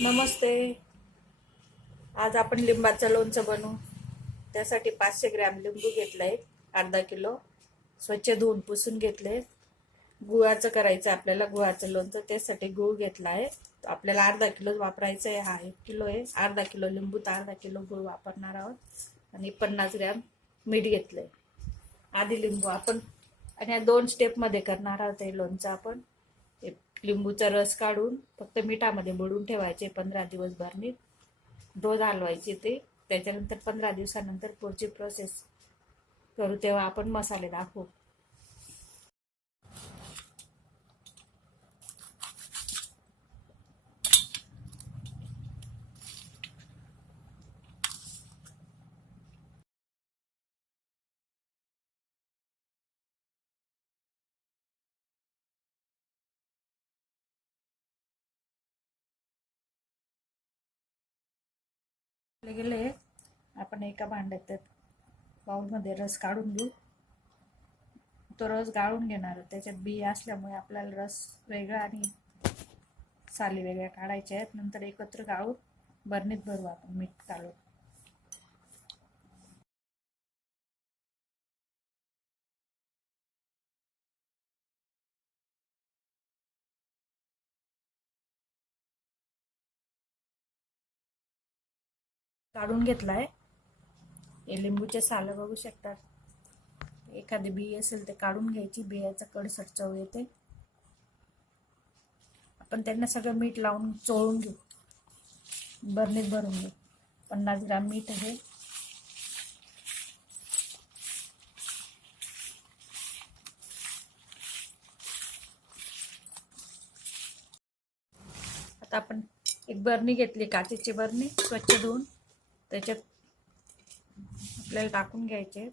नमस्ते. आज आपण लिंबाचं लोणचं बनवू. त्यासाठी पाचशे ग्रॅम लिंबू घेतलंय अर्धा किलो. स्वच्छ धुवून पुसून घेतले गुळाचं करायचं आपल्याला गुळाचं लोणचं. त्यासाठी गुळ घेतला आहे आपल्याला अर्धा किलो वापरायचं आहे. हा एक किलो आहे. अर्धा किलो लिंबू तर अर्धा किलो गुळ वापरणार आहोत. आणि पन्नास ग्रॅम मीठ घेतलंय. आधी लिंबू आपण आणि या दोन स्टेपमध्ये करणार आहोत हे लोणचं आपण. लिंबूचा रस काढून फक्त मिठामध्ये बुडून ठेवायचे पंधरा दिवस भरणी रोज हलवायचे ते. त्याच्यानंतर पंधरा दिवसानंतर पुढची प्रोसेस करू तेव्हा आपण मसाले दाखवू. आपले गेले आपण एका भांड्यात त्यात रस काढून घेऊ. तो रस गाळून घेणार त्याच्यात बी असल्यामुळे आपल्याला रस वेगळा आणि साली वेगळ्या काढायच्या आहेत. नंतर एकत्र गाळून बरणीत भरू आपण मीठ काढून काढून घेतला आहे हे लिंबूचे सालं बघू शकतात. एखादी बी असेल ते काढून घ्यायची. बियाचा कडसट चव येते. आपण त्यांना सगळं मीठ लावून चोळून घेऊ. बरणीत भरून घेऊ. पन्नास ग्राम मीठ आहे. आता आपण एक बरणी घेतली काचेची बरणी स्वच्छ धुवून. त्याच्यात आपल्याला टाकून घ्यायचे.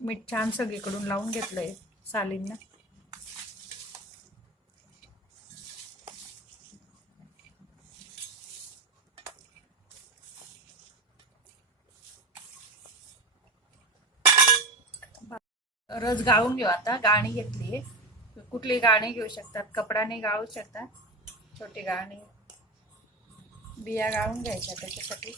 मीठ छान सगळीकडून लावून घेतलंय सालींना. रस गाळून घेऊ आता. गाणी घेतली कुठली गाणी घेऊ शकतात? कपडाने गाळू शकतात? छोटी गाळणी बिया गाळून घ्यायच्या त्याच्यासाठी.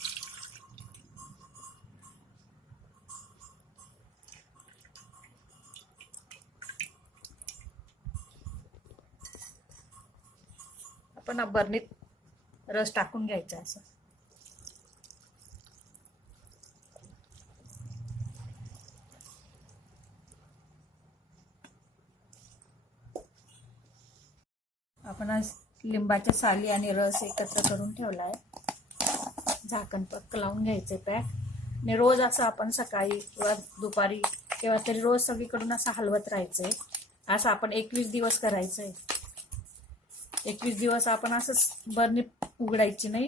आपण बरणीत रस टाकून घ्यायचा असं. आपण आज लिंबाच्या साली आणि रस एकत्र करून ठेवला आहे झाकण पक्क लावून घ्यायचे पॅक. आणि रोज असं आपण सकाळी किंवा दुपारी किंवा तरी रोज सगळीकडून असं हलवत राहायचं आहे असं आपण एकवीस दिवस करायचं आहे एकवीस दिवस आपण असंच बरणी उघडायची नाही.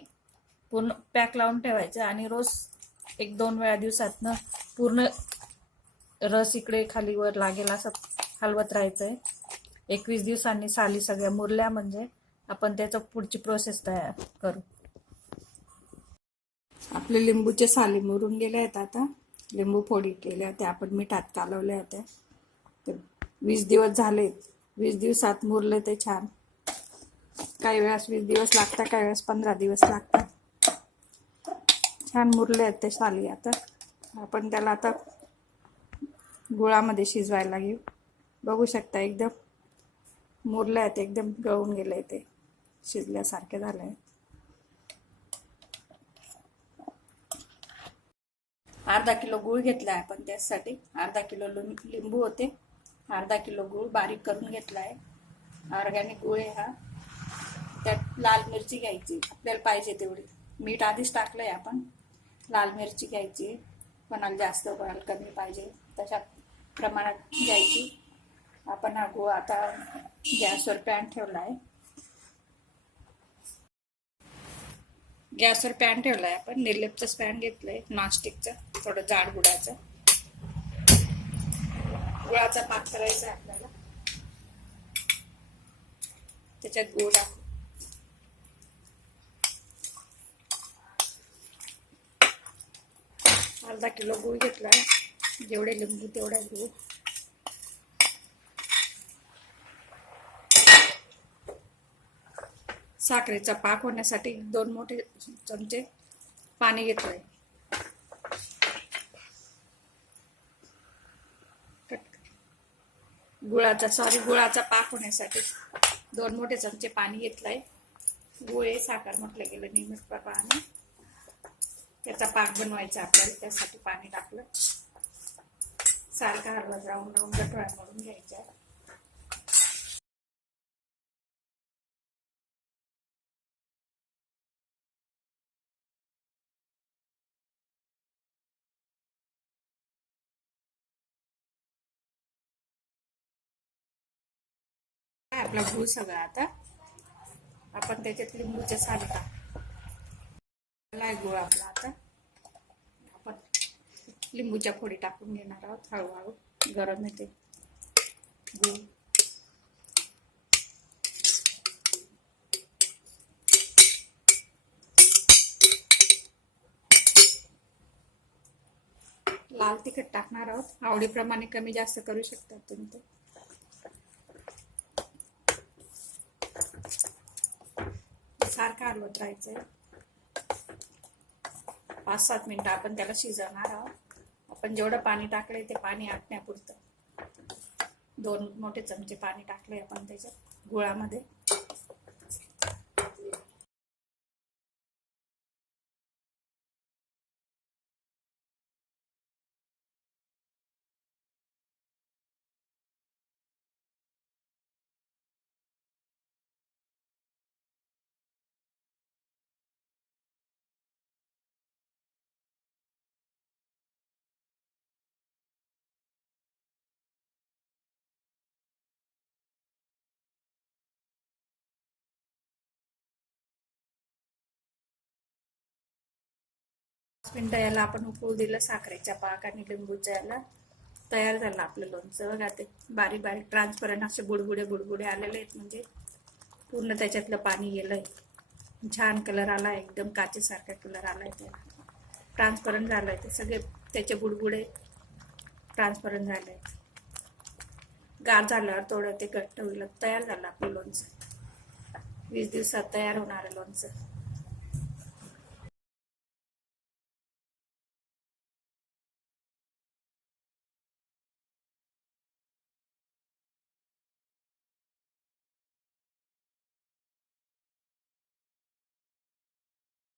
पूर्ण पॅक लावून ठेवायचं आणि रोज एक दोन वेळा दिवसातनं पूर्ण रस इकडे खाली वर लागेल असं हलवत राहायचं आहे एकवीस दिवसांनी साली सगळ्या मुरल्या म्हणजे आपण त्याचं पुढची प्रोसेस तयार करू. आपले लिंबूचे साली मुरून गेले आहेत आता. लिंबू फोडी केल्या होत्या. आपण मिठात कालवल्या होत्या. ते वीस दिवस झाले. वीस दिवसात मुरले ते छान. काही वेळेस वीस दिवस लागतात काही वेळेस पंधरा दिवस लागतात. छान मुरले आहेत ते साली आता. आपण त्याला आता गुळामध्ये शिजवायला घेऊ. बघू शकता एकदम मुरले आहेत एकदम गळून गेले ते. शिजल्यासारखे आहे अर्धा किलो गूळ घेतला आहे आपण त्यासाठी अर्धा किलो लिंबू होते. अर्धा किलो गूळ बारीक करून घेतला आहे ऑर्गॅनिक गूळ आहे हा. त्यात लाल मिरची घ्यायची. आपल्याला पाहिजे तेवढी. मीठ आधीच टाकलं आहे आपण. लाल मिरची घ्यायची. कोणाला जास्त कोणाला कमी पाहिजे. तशा प्रमाणात घ्यायची. आपण हा गूळ आता गॅसवर पॅन ठेवला आहे गॅसवर पॅन ठेवलाय आपण निर्लिपचं पॅन घेतलं आहे नॉनस्टिकचा थोडं जाड गुळाचा. गुळाचा पाक करायचा आहे आपल्याला. त्याच्यात गुळ टाकू. अर्धा किलो गुळ घेतला जेवढे लिंबू तेवढा गुळ. साखरेचा पाक होण्यासाठी दोन मोठे चमचे पाणी घेतलं आहे गुळाचा सॉरी गुळाचा पाक होण्यासाठी दोन मोठे चमचे पाणी घेतलं आहे गुळे साखर म्हटलं गेलं नियमित पाणी त्याचा पाक बनवायचा आपल्याला त्यासाठी पाणी टाकलं. सारखा हलवत राहून राहून गठोळ्या मळून घ्यायच्या आपला गुळ सगळा आता? आपण त्याच्यात लिंबूच्या साले गुळ आपला आता. आपण लिंबूच्या फोडी टाकून घेणार आहोत हळूहळू. गरम येते गूळ लाल तिखट टाकणार आहोत. आवडीप्रमाणे कमी जास्त करू शकतात तुम्ही ते. सारखं हलवत आहे पाच सात मिनिटं आपण त्याला शिजवणार आहोत. आपण जेवढं पाणी टाकलंय ते पाणी आटण्यापुरतं. दोन मोठे चमचे पाणी टाकले आपण त्याच्यात गुळामध्ये. मिनटं याला आपण उकळू दिलं साखरेच्या पाक आणि लिंबूच्या याला तयार झालं आपलं लोणचं. बघा ते बारीक बारीक ट्रान्सपरंट असे बुडबुडे बुडबुडे आलेले आहेत म्हणजे पूर्ण त्याच्यातलं पाणी गेलंय. छान कलर आला एकदम काचेसारखा कलर आलाय त्याला ट्रान्सपरंट आहे ते सगळे त्याचे बुडबुडे ट्रान्सपरंट झाले गार झाल्यावर थोडं ते घट्ट होईल तयार झालं आपलं लोणचं. वीस दिवसात तयार होणारं लोणचं.